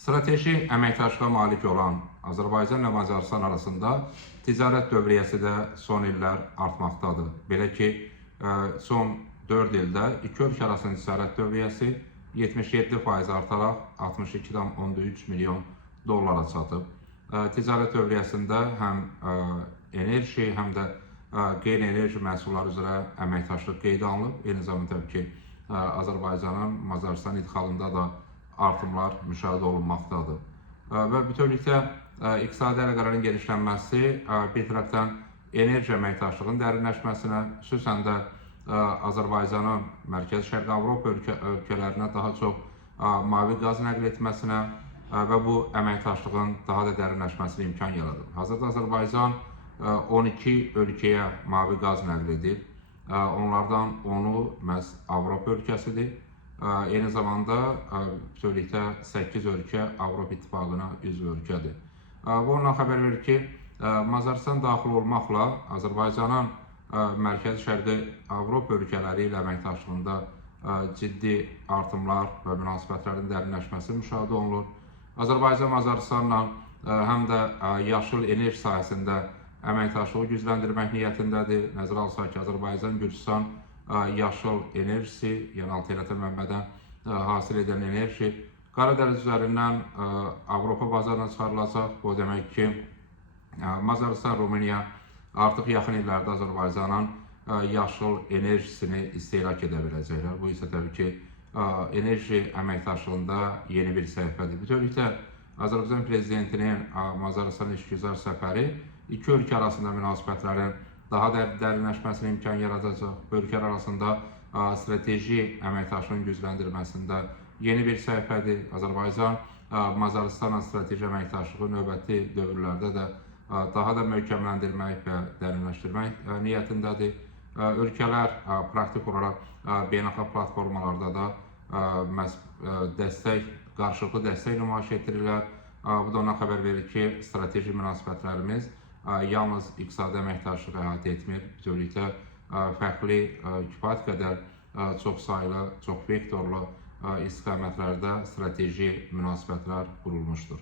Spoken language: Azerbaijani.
Strateji əməkdaşlığa malik olan Azərbaycan və Macarıstan arasında ticarət dövriyyəsi də son illər artmaqdadır. Belə ki, son 4 ildə iki ölkə arasında ticarət dövriyyəsi 77% artaraq 62,3 milyon dollara çatıb. Ticarət dövriyyəsində həm enerji, həm də qeyri-enerji məhsullar üzrə əməkdaşlıq qeydə alınıb. Eyni zamanda təbii ki, Azərbaycanın Macarıstan idxalında da artımlar müşahidə olunmaqdadır. Və bütövlükdə iqtisadi əlaqələrin genişlənməsi bir tərəfdən enerji əməkdaşlığının dərinləşməsinə, xüsusən də Azərbaycanın Mərkəzi Şərqi Avropa ölkələrinə daha çox mavi qaz nəql etməsinə və bu əməkdaşlığın daha da dərinləşməsinə imkan yaradır. Hazırda Azərbaycan 12 ölkəyə mavi qaz nəql edir. Onlardan 10-u məhz Avropa ölkəsidir. Eyni zamanda bütövlükdə 8 ölkə Avropa İttifaqına üzv ölkədir. Bu ondan xəbər verir ki, Macarıstan daxil olmaqla Azərbaycanın Mərkəzi Şərqi Avropa ölkələri ilə əməkdaşlığında ciddi artımlar və münasibətlərin dərinləşməsi müşahidə olunur. Azərbaycan Macarıstanla həm də yaşıl enerji sahəsində əməkdaşlığı gücləndirmək niyyətindədir. Nəzərə alsaq ki, Azərbaycan, Gürcüstan yaşıl enerjisi, yəni alternativ mənbədən hasil edilən enerji Qara Dəniz üzərindən Avropa bazarına çıxarılacaq. Bu demək ki, Macarıstan, Rumıniya artıq yaxın illərdə Azərbaycanın yaşıl enerjisini istehlak edə biləcəklər. Bu isə təbii ki, enerji əməkdaşlığında yeni bir səhifədir. Bütövlükdə Azərbaycan Prezidentinin Macarıstan işgüzar səfəri iki ölkə arasında münasibətlərin daha da dərinləşməsinə imkan yaradacaq. Bu ölkələr arasında strateji əməkdaşlığın gücləndirməsində yeni bir səhifədir. Azərbaycan Macarıstanla strateji əməkdaşlığı növbəti dövrlərdə də daha da möhkəmləndirmək və dərinləşdirmək niyyətindədir. Ölkələr praktik olaraq beynəlxalq platformalarda da qarşılıqlı dəstək nümayiş etdirirlər. Bu da ona xəbər verir ki, strateji münasibətlərimiz yalnız iqtisadi əməkdaşlığı əhatə etmir, bütövlükdə fərqli kifayət qədər çoxsaylı, çox vektorlu istiqamətlərdə strateji münasibətlər qurulmuşdur.